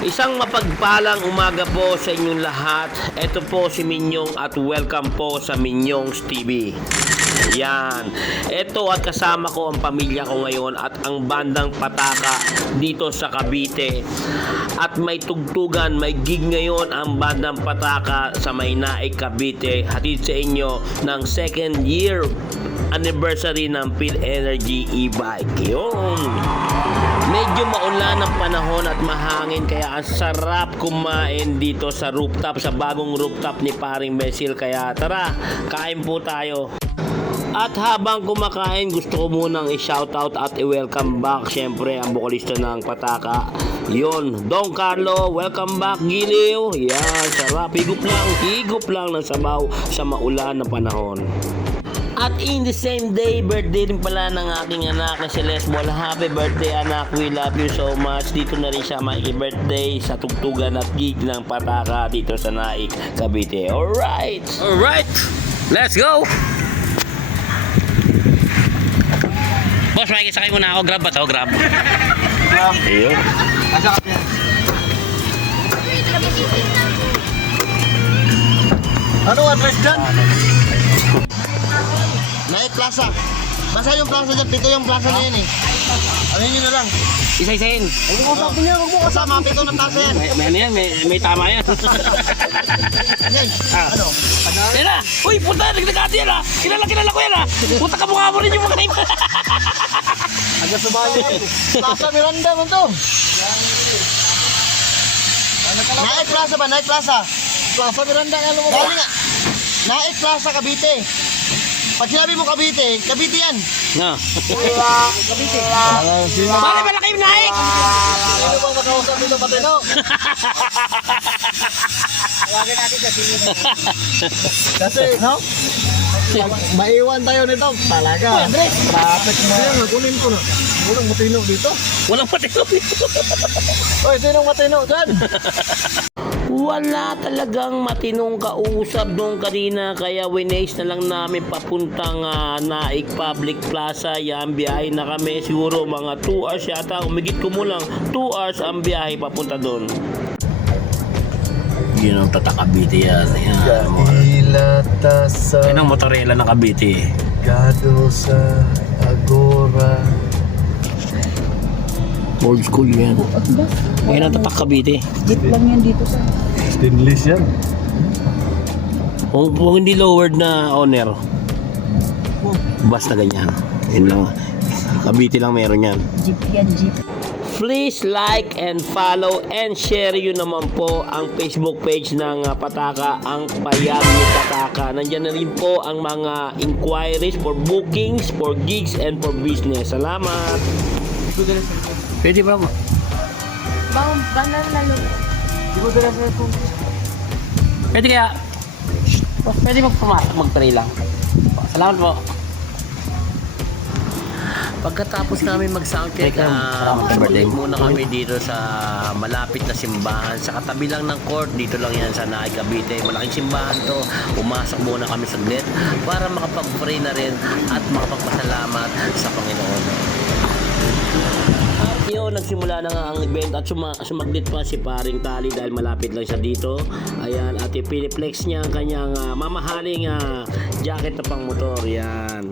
Isang mapagpalang umaga po sa inyong lahat. Ito po si Minyong at welcome po sa Minyong's TV. Yan. Ito at kasama ko ang pamilya ko ngayon at ang bandang Pataka dito sa Cavite. At may tugtugan, may gig ngayon ang bandang Pataka sa Maynaik, Cavite. Hatid sa inyo ng second year anniversary ng PhilEnergy e-bike. Yun. Medyo maulan ang panahon at mahangin kaya ang sarap kumain dito sa rooftop, sa bagong rooftop ni Paring Mesil. Kaya tara, kain po tayo. At habang kumakain, gusto ko munang i-shoutout at i-welcome back syempre ang bokalista ng Pataka. Yon, Don Carlo, welcome back. Giliw, yan, sarap. Higop lang ng sabaw sa maulan na panahon. At in the same day, birthday rin pala ng aking anak na si Lesbol. Happy birthday anak, we love you so much. Dito na rin siya birthday sa tugtugan at gig ng Pataka dito sa Naik, Cavite. Alright, let's go. Boss, may sakay muna ako. Grab ba to? Grab. Ayun. Asa ka yan? Ano address dyan? Naik Plaza. Basta yung plaza dyan, pito yung plaza na yan eh. Ano yun na lang? Isa-isahin. Huwag mo kasama niya, huwag mo kasama. Pito ng plaza yan. May tama yan. Yan, ano? Yan na. Uy, puta, nagdagati yan ah. Kilala ko yan ah. Puta ka mukha mo rin yung mga iba. Aga sumayo yan. Plaza Miranda mo to. Naik Plaza ba? Naik Plaza. Plaza Miranda, ano mo ba? Naik Plaza, Cavite. Pag sinabi mo Cavite, Cavite yan. No. Cavite. Pare, malaki yung Naik. Sino bang makausap dito, Patino? Tawagin natin kasi, no? Maiwan tayo nito. Talaga. Traffic na. Kaya kunin ko na. Walang matino dito. Walang matino dito. Oy, sinong matino dyan? Wala talagang matinong kausap nung kanina kaya winays na lang namin papuntang Naik Public Plaza. Yan, biyahe na kami siguro mga 2 hours yata. Umigit ko mo lang 2 hours ang biyahe papunta doon. Yun ang tatakabiti yan. Ilata sa Yan ang motorela ng Cavite. Gado sa Agora. Old school yan. Yan ang tatakabiti. Jeep lang yan dito sa... Stainless yan. Kung hindi lowered na owner, basta ganyan. Yun lang. Cavite lang meron yan. Jeep yan, Jeep. Please like and follow and share yun naman po ang Facebook page ng Pataka, ang Payag ni Pataka. Nandiyan na rin po ang mga inquiries for bookings, for gigs, and for business. Salamat! Pwede ba? Bawang banal na lolo. Pwede kaya? Pwede magpumasok, mag-tray lang. Salamat po. Pagkatapos namin mag-soundcheck, mag-birthday muna kami dito sa malapit na simbahan. Sa katabi lang ng court, dito lang yan sa Naik, Cavite. Malaking simbahan to. Pumasok muna kami saglit para makapag-pray na rin at makapagpasalamat sa Panginoon. At yun, nagsimula na nga ang event at sumaglit pa si Paring Tali dahil malapit lang siya dito. Ayan, at piniplex niya ang kanyang mamahaling jacket na pang motor. Yan.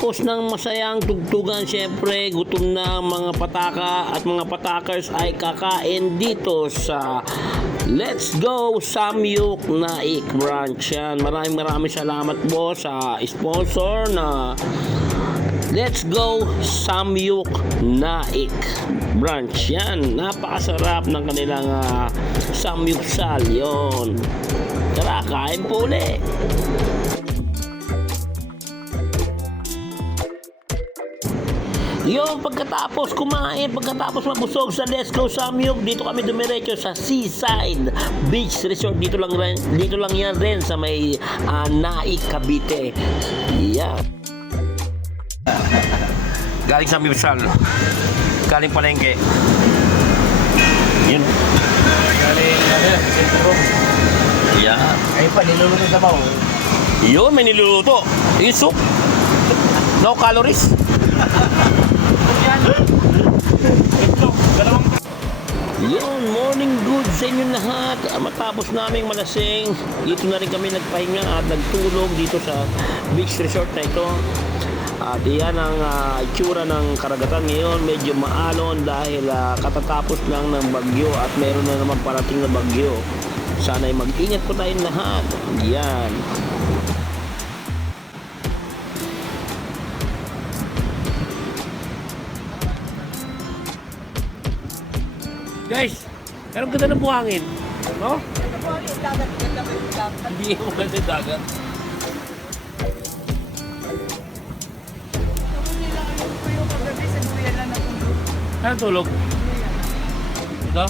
pagkatapos ng masayang tugtugan, syempre gutom na ang mga pataka at mga patakers ay kakain dito sa Let's Go Samyuk Naik Branch. Yan. Maraming salamat po sa sponsor na Let's Go Samyuk Naik Branch. Yan. Napakasarap ng kanilang samyuksal. Yon. Tara, kain po ulit. Yung pagkatapos kumain, pagkatapos mabusog sa Let's Go Samyuk, dito kami dumiretso sa Seaside Beach Resort. Dito lang yan rin sa may Naik, Cavite. Yeah. Galing sa Samyuksal. Galing palengke. Yun. Galing, sentro. Yeah. Ay pa, niluluto sa bawo. Yun, may niluluto. Yung soup. No calories. Yun, morning good sa inyo lahat. Matapos naming malasing, dito na rin kami nagpahinga at nagtulog dito sa beach resort na ito. At iyan ang itsura ng karagatan ngayon. Medyo maalon dahil katatapos lang ng bagyo at meron na naman parating na bagyo. Sana'y mag-ingat po tayong lahat. Yan. Guys, meron ganda ng buhangin. No? Hindi mo ganda yung dagat. Ano tulog? Ito?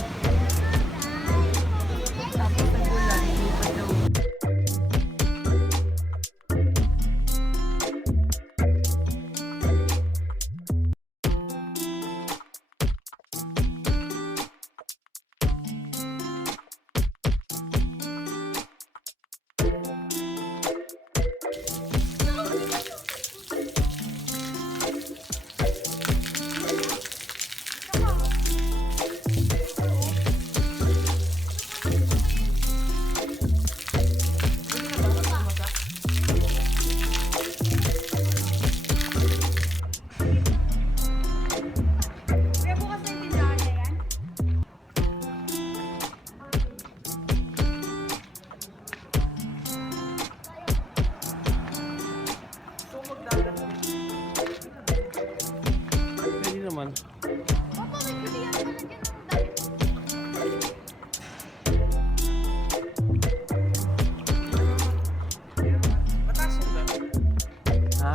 Pwede naman. Ha?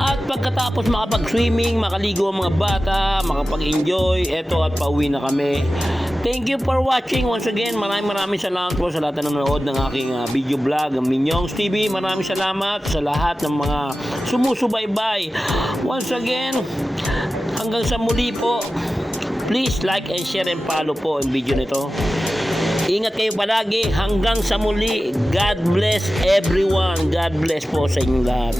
At pagkatapos makapag-swimming, makaligo ang mga bata, makapag-enjoy, eto at pauwi na kami. Thank you for watching once again. Maraming salamat po sa lahat na nanonood ng aking video vlog, ang Minyong's TV. Maraming salamat sa lahat ng mga sumusubaybay. Once again, hanggang sa muli po, please like and share and follow po ang video nito. Ingat kayo palagi. Hanggang sa muli. God bless everyone. God bless po sa inyong lahat.